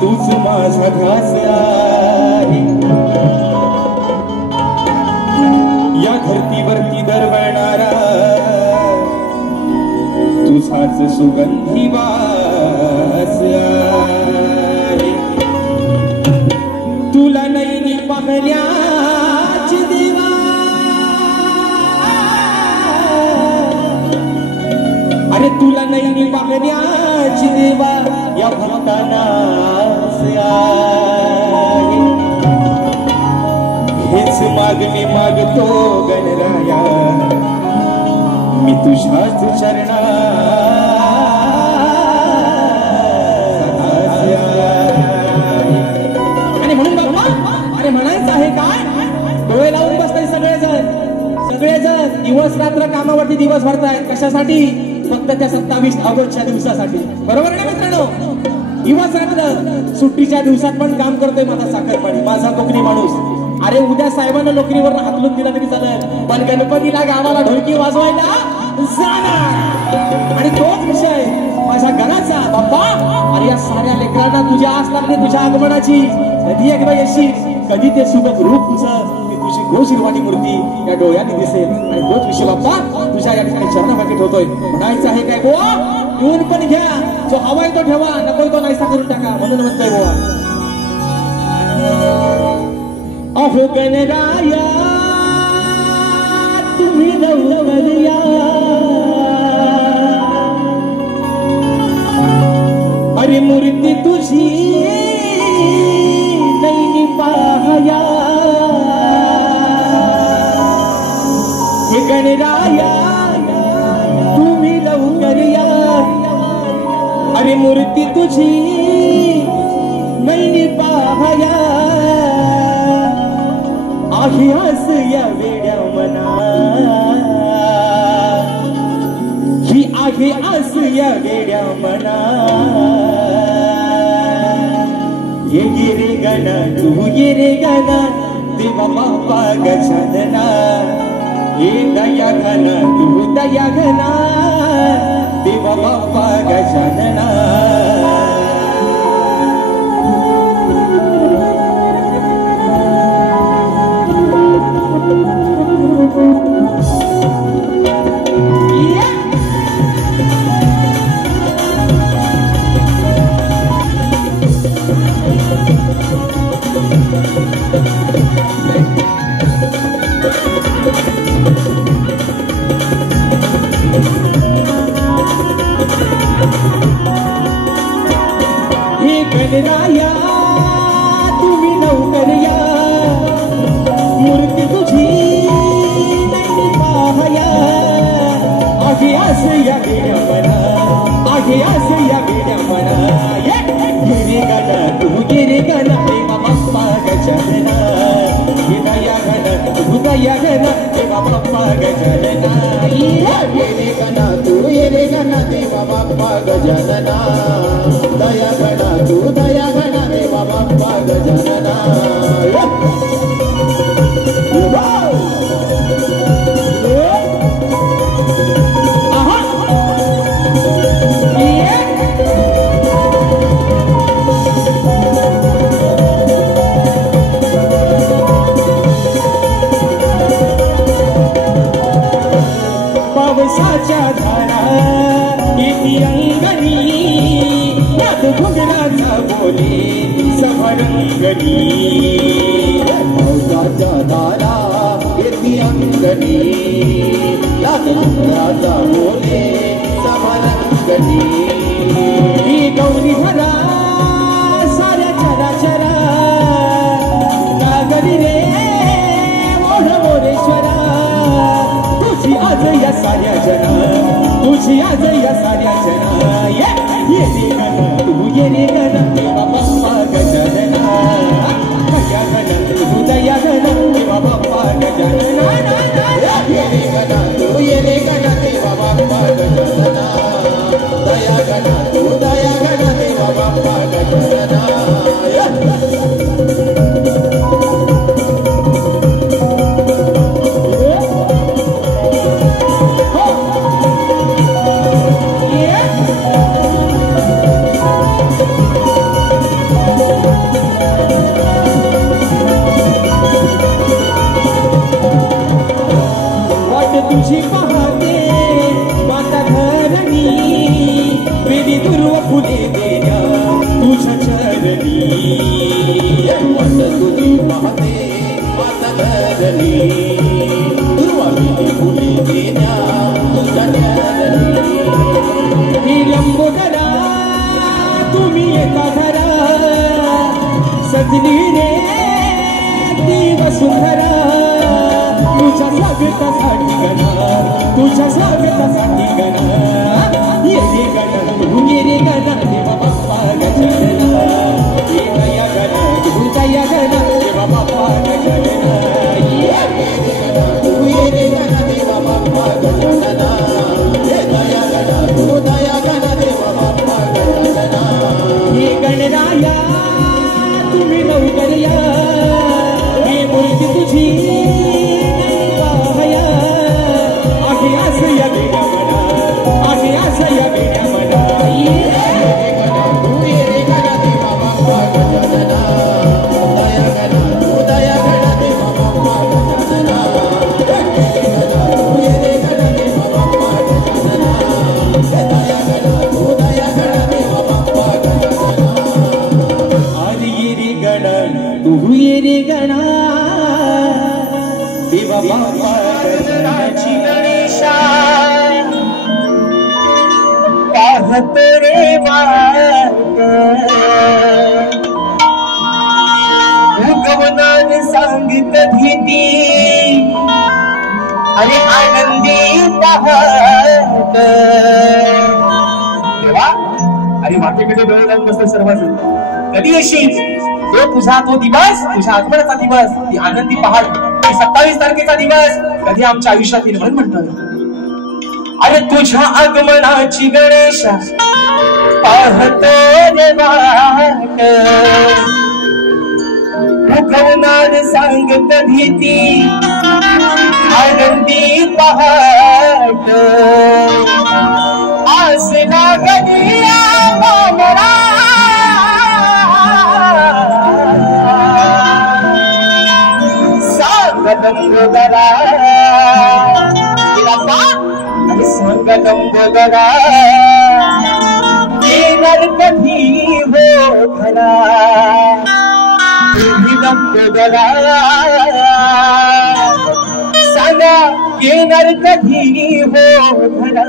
तूच माझा ध्यास आहे या धरतीवरती दरवळणारा तुझाच सुगंधी वास आहे तुला नैनी पाहण्याची देवा अरे तुला नैनी पाहण्याची देवा या भक्तांना हेच मागणी मागतो गणराया मी तुझ्याच चरणा आणि म्हणून बाबा अरे म्हणायचं आहे काय डोळे लावून बसताय सगळेजण दिवस रात्र कामावरती दिवस भरतायत कशासाठी फक्त त्या 27 ऑगस्टच्या दिवसासाठी बरोबर आहे ना मित्रांनो दिवस रात्र सुट्टीच्या दिवसात पण काम करतोय माझा साखरपाणी माझा कोकणी माणूस अरे उद्या साहेबांना नोकरीवर हाकलून दिला तरी चालेल पण गणपतीला गावाला ढोलकी वाजवायला जाणार आणि तोच विषय माझ्या घराचा बाप्पा अरे या साऱ्या लेकरांना तुझ्या आस लागली तुझ्या आगमनाची कधी एकदा येशील कधी ते सुबक रूप तुझं तुझी गोशिरवाणी मूर्ती या डोळ्याने दिसेल आणि तोच विषय बाप्पा तुझ्या या ठिकाणी चरणापाठी ठेवतोय म्हणायचं आहे काय गोवा येऊन पण घ्या जो हवाय तो ठेवा नको तो नाहीसा करून टाका म्हणून म्हणतोय गोवा अहो गणराया तुम्ही लवकर या अरे मूर्ती तुझी नैनी पाहया हे गणराया तुम्ही लवकर या अरे मूर्ती तुझी नैनी पाहया आहे आस या वेड्या मना ही आहे आस या वेड्या मना ये गिरे गणा तू गिरे गणा देवा बाप्पा गजानना ये दया घना तू दया घना देवा बाप्पा गजानना गणराया तुम्ही लवकर या मूर्ती तुझी नैनी पाहया आहे आस या वेड्या मना आहे आस या वेड्या मना गिरे गणा तू गिरे गणा देवा बाप्पा गजानना हे दया घना तू दया घना देवा बाप्पा गजानना गिरे गणा तू गिरे गणा देवा बाप्पा गजानना दया घना तू दया घना देवा बाप्पा गजानना पावसाच्या धारा येती अंगणी यात घुंगराचा बोले समरंगणी पावसाच्या धारा येती अंगणी यात घुंगराचा बोले समरंगणी ही गौरी भरा साऱ्या चराचरा नागरी रे मोढ मोरेश्वरा तुझी आज या साऱ्या जना तुझी आज या साऱ्या जना ये रे गणा तू ये रे गणा देवा बाप्पा गजानना दया गणा तू दया गणा देवा बाप्पा गजानना ये रे गणा तू ये रे गणा देवा बाप्पा गजानना दया गणा तू दया गणा देवा बाप्पा गजानना तुझी पाहते माता धरणी वेदी दुर्व फुले देण्या तुझ्या चरणी वाट तुझी पाहते माता धरणी दुर्व फुले देण्या तुझ्या चरणी ही लंबोदरा तुम्ही एका घरा सजली रे ती वसुंधरा तुझ्या स्वागतासाठी गणा तुझ्या स्वागतासाठी गणा ये रे गणा तू ये रे गणा देवा बाप्पा गजानना ये दया गणा तू दया गणा देवा बाप्पा गजानना ये रे गणा तू ये रे गणा देवा बाप्पा गजानना ये दया गणा तू दया गणा देवा बाप्पा गजानना हे गणराया तुम्ही लवकर या हे मूर्ती तुझी पाहया आधी असं या बेड्या मना आधी असं या बेड्या मना ये रे गणा तू ये रे गणा देवा बाप्पा गजानना दया गणा तू दया गणा देवा बाप्पा गजानना ये रे गणा तू ये रे गणा देवा बाप्पा गजानना ये दया गणा तू दया गणा देवा बाप्पा गजानना आधी ये रे गणा तू ये रे गणा देवा बाप्पा गजाननाची गणेशा पाहत रे वाट भगवनान सांगित भीती अरे आनंदी पाहत देवा अरे मातेकडे डोळे लावून बसले सर्वजण कधी येशील तो तुझा तो दिवस तुझ्या आगमनाचा दिवस ती आनंदी पहाड 27 तारखेचा दिवस कधी आमच्या आयुष्यात येईल म्हणून म्हणतोय अरे तुझ्या आगमनाची गणेशा पाहतो रे वाट मुखवनान सांगत भीती आनंदी पहाट आस लागलिया मामरा सांगदंबोदरा संगदंबोदरा येणार कधी हो घरा दंबोदरा सांगा येणार कधी हो घरा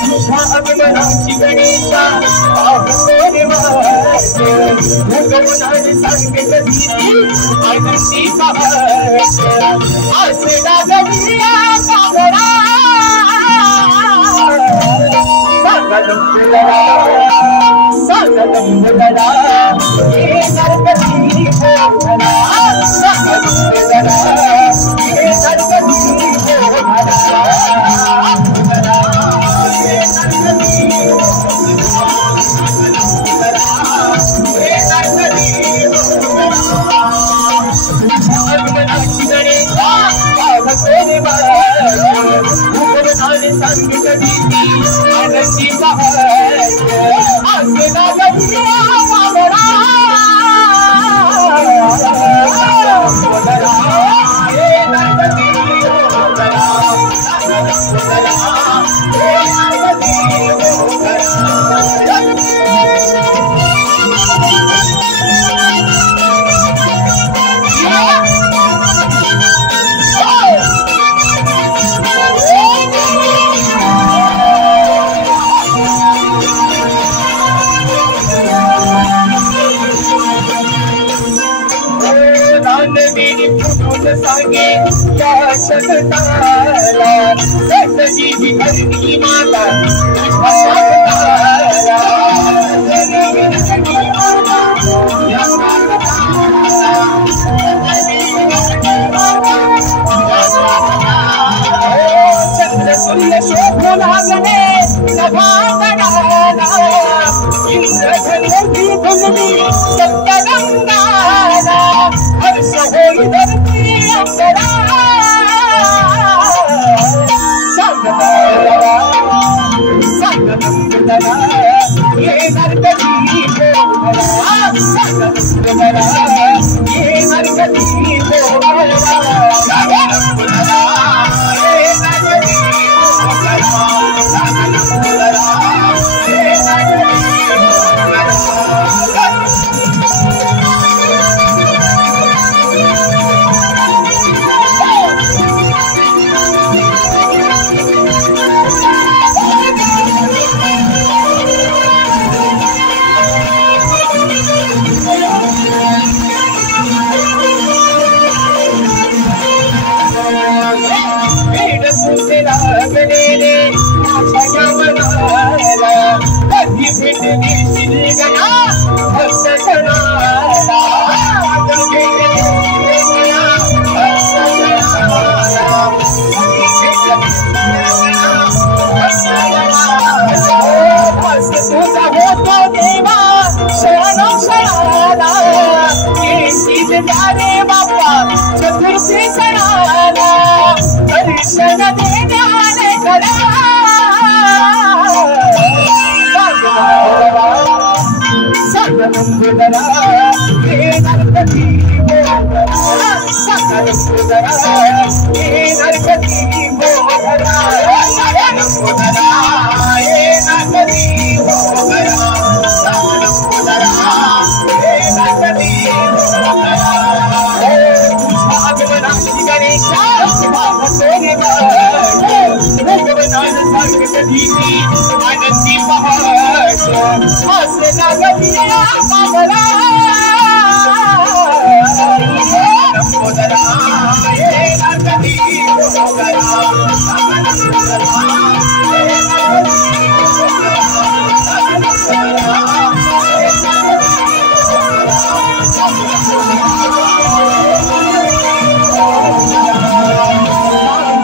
आगमनाची गणेशा पाहतो रे वाट भगवनान सांगत भीती आनंदी पहाट आस लागलिया मामरा सांगदंबोदरा येणार कधी हो घरा सांगदंबोदरा येणार कधी हो घरा संगीत भीती आनंदी पहाट आस लागलिया मामरा येणार कधी हो घरा सांगदंबोदरा येणार कधी हो घरा सांगे या जगताला सतजी धरणी माता चंद्र सूर्य शोभू लागले नभा इंद्रधनुर्धी सत्ता होई धरती अंतरा संगमरा ये नरकती बोलरा संगमरा ये नरकती बोलरा संगमरा ये नरकती बोलरा ये चतुर्थी सणाला दर्शन देण्याने करा संगमरा हे नरकती बोलरा संगमरा हे नरकती बोलरा संगमरा हे नरकती बोलरा संगमरा हे नरकती बोलरा भगवान गणेशा भगवान भगवान संकट दीदी आनंदी पहाड़ हंसना गदिया बाबरा नमोदरा ये नरकती बोलरा नमोदरा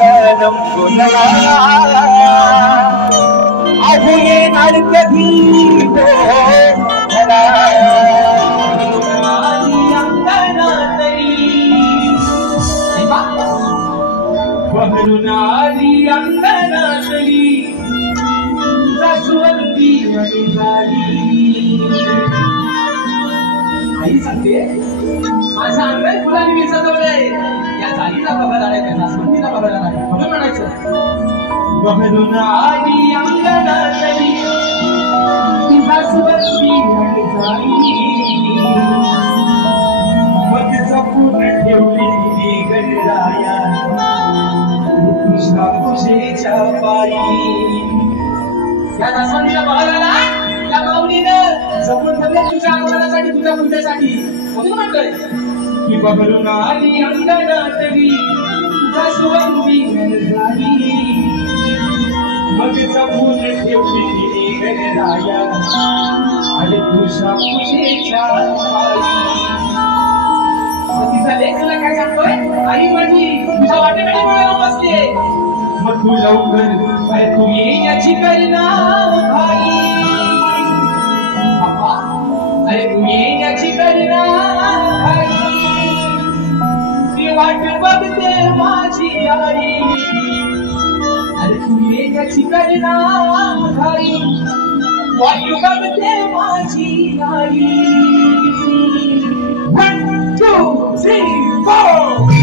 ये नरकती अहो ये नरकती बोलरा बहरुनारी अंगणातली जास्वंदी झाली आई सांगते माझ्या अंगणात फुलांनी मी सजवलंय या झालीचा खबर आलाय त्या जास्वंदीचा खबर आलाय म्हणून म्हणायचं बहरुनारी अंगणातली जास्वंदी झाली मग जपून ठेवली गणराया कृष्णा कुशेच्या पायी या जास्वंदीला बघायला या माऊलीनं जपून ठेवले तुझ्या आगमनासाठी तुझ्या पूजेसाठी म्हणून म्हणतोय की बहरून आली अंगणातली जास्वंदी झाली मग जपून ठेवली गणराया आले कृष्णा कुशेच्या पायी तिचा लेख तुला काय सांगतोय आई माझी तुझ्या वाटेकडे बोलायला बसलीये मग तू लवकर अरे तू येण्याची करीना भाई अरे तू येण्याची करीना भाई ती वाट बघते माझी आई अरे तू येण्याची करीना भाई वाट बघते माझी आई 1, 2, 3, 4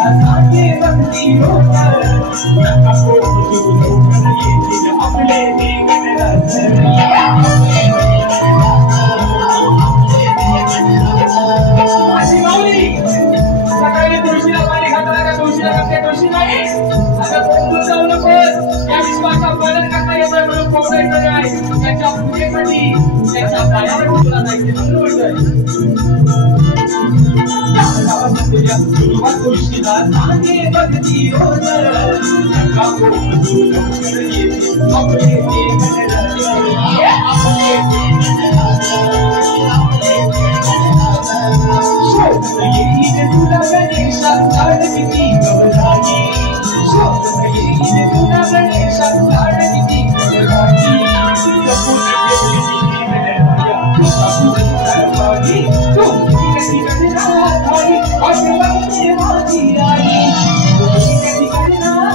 खुशीला सांगे भक्ती होकर नका कोटी लवकर येतील आपले ते गणराज अशी माऊली सकाळी तुळशीला पाणी घातला का तुळशीला घातल्या तुळशी नाही आता कोंबडून जाऊ नकोस या विश्वाचा पालन करता येतोय म्हणून कोंबडायचं नाही त्याच्या पूजेसाठी त्याच्या पायावर तुला जायचे म्हणून म्हणतोय तुळशीला सांगे भक्ती होकर नका कोंबडू लवकर येतील आपले ते गणराज आपले ते येईल तुला गणेशात लाड किती गवराई शोध येईल तुला गणेशात लाड किती गवराई जपून ठेवली गणराया जपून ठेवली तू किती गणरात आई आठवते माझी आई तू किती गणरात आई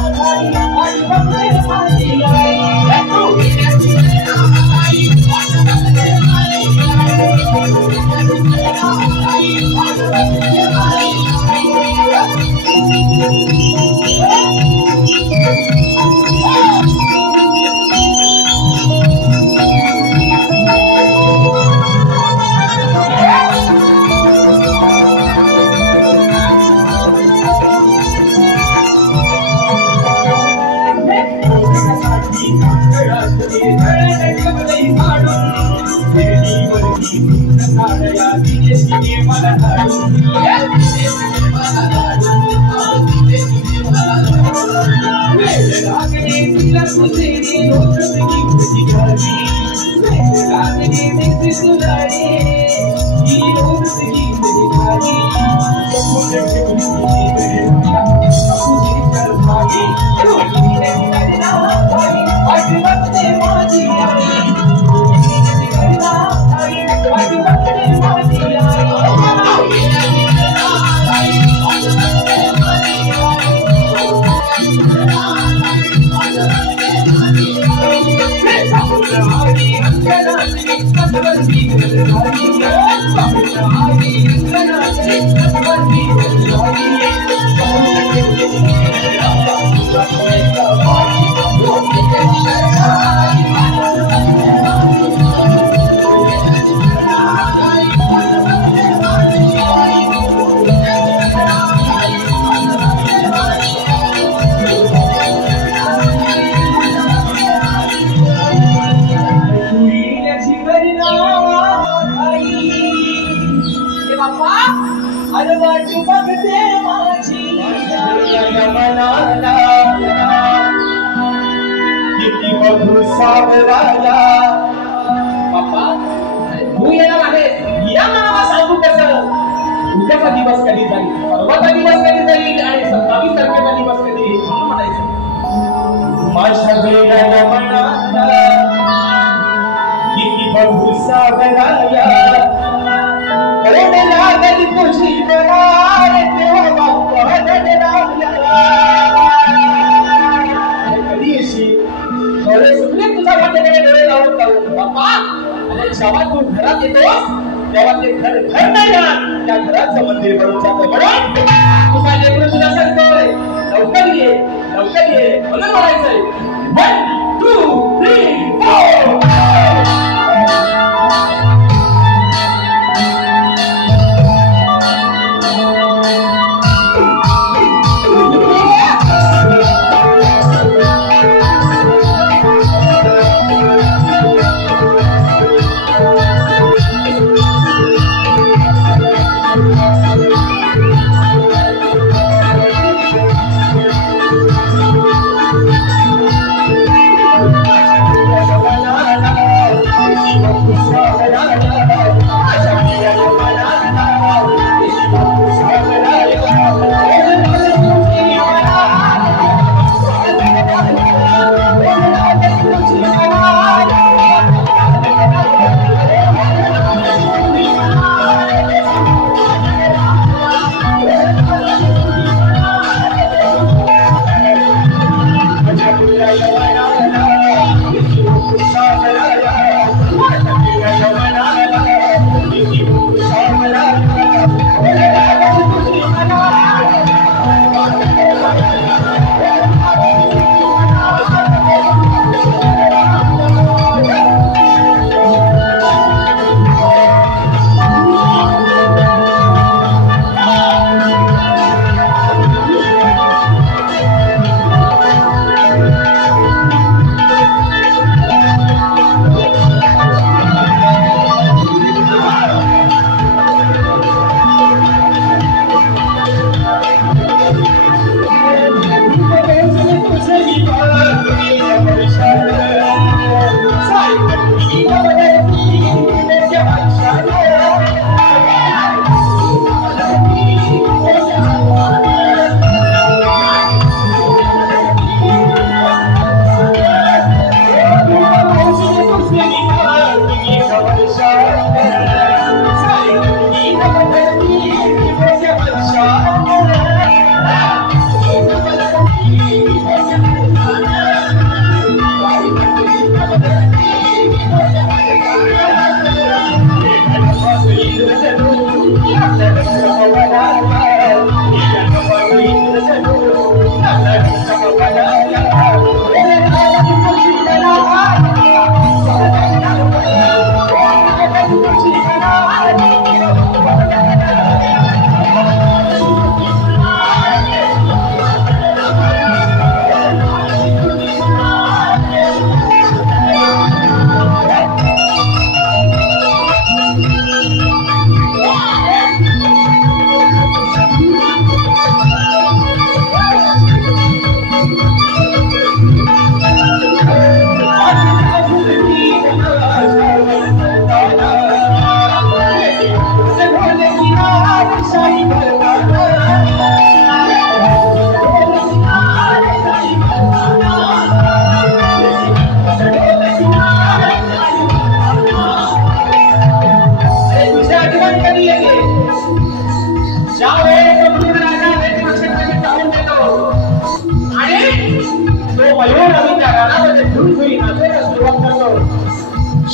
आठवते माझी आई तू किती गणरात आई आठवते माझी जेव्हा तू घरात येतोस तेव्हा ते घर नाही राहत त्या घराचं मंदिर बनून जातं म्हणून तुझा लेकरू तुला सांगतोय लवकर ये म्हणून म्हणायचंय 1 2 3 4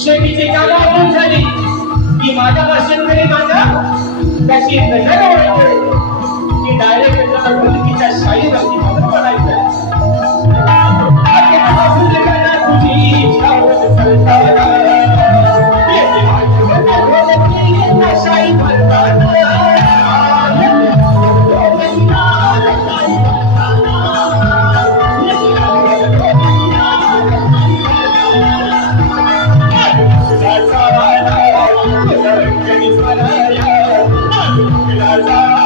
शेतीची कामं आवडून झाली की माझ्या शेतकरी माझा त्याची नजर ओळखते की डायरेक्ट मुलगीच्या शाळेवरती मदत बनायचं तुझी शाही Gaza